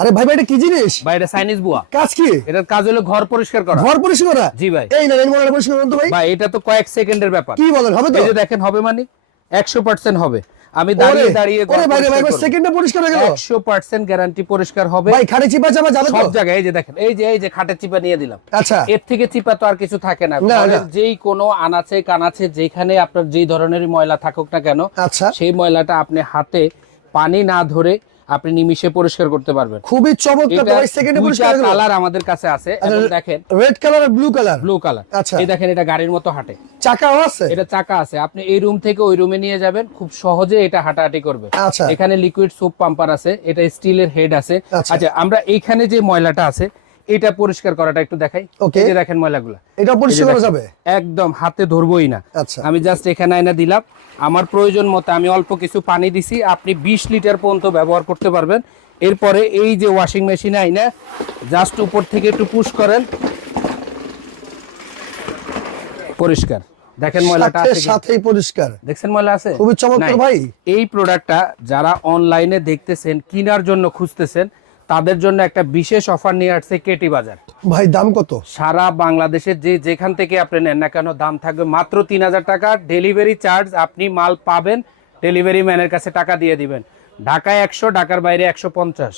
আরে ভাই ভাই এটা কি জিনিস? ভাই এটা চাইনিজ বুয়া। কাজ কি? এটার কাজ হলো ঘর পরিষ্কার করা। ঘর পরিষ্কার করা? জি ভাই। এই না এই মনে পরিষ্কার করুন তো ভাই। ভাই এটা তো কয়েক সেকেন্ডের ব্যাপার। কি বলেন, হবে তো? এই যে দেখেন, হবে মানে 100% হবে। আমি দাঁড়িয়ে দাঁড়িয়ে ওরে ভাই রে ভাই সেকেন্ডে পরিষ্কার হয়ে গেল। 100% গ্যারান্টি পরিষ্কার হবে ভাই খাটে চিপা চাপা যাবে তো? সব জায়গায়। এই যে দেখেন, এই যে খাটের চিপা নিয়ে দিলাম। আচ্ছা, এর থেকে চিপা তো আর কিছু থাকে না। ঘরের যেই কোনো আনাচে কানাচে যেখানে আপনার যেই ধরনের ময়লা থাকুক না কেন, আচ্ছা, সেই ময়লাটা আপনি হাতে পানি না ধরে আপনি নিমিষে পরিষ্কার করতে পারবেন। খুবই চমৎকার ভাই, সেকেন্ডে পরিষ্কার হয়ে গেল। কালার আমাদের কাছে আছে, এবং দেখেন রেড কালার আর ব্লু কালার। Blue colour. আচ্ছা, এই দেখেন এটা গাড়ির মতো হাঁটে। চাকাও আছে? এটা চাকা আছে, আপনি এই রুম থেকে ওই রুমে নিয়ে যাবেন, খুব সহজে এটা হাঁটাহাঁটি করবে। আচ্ছা, এখানে লিকুইড সোপ পাম্পার আছে, এটা স্টিলের হেড আছে। আচ্ছা, আমরা এইখানে যে ময়লাটা আছে এটা পরিষ্কার করাটা একটু দেখাই। এই যে দেখেন ময়লাগুলো, এটা পরিষ্কার করা যাবে একদম হাতে ধরবই না। আচ্ছা, আমি জাস্ট এখানে আয়না দিলাম, আমার প্রয়োজন মতো আমি অল্প কিছু পানি দিছি, আপনি 20 লিটার পর্যন্ত ব্যবহার করতে পারবেন। এরপরে এই যে ওয়াশিং মেশিনে আইনা জাস্ট উপর থেকে একটু পুশ করেন, পরিষ্কার। দেখেন ময়লাটা আছে, সাথেই পরিষ্কার। দেখছেন ময়লা আছে? খুবই চমৎকার ভাই। এই প্রোডাক্টটা যারা অনলাইনে দেখতেছেন, কেনার জন্য খুঁজতেছেন, তাদের জন্য একটা বিশেষ অফার নিয়ে আসছে কেটি বাজার। ভাই দাম কত? সারা বাংলাদেশের যেখান থেকে আপনি নেন না কেন, দাম থাকবে মাত্র 3000 টাকা। ডেলিভারি চার্জ, আপনি মাল পাবেন, ডেলিভারি ম্যানের কাছে টাকা দিয়ে দিবেন। ঢাকায় 100, ঢাকার বাইরে 150।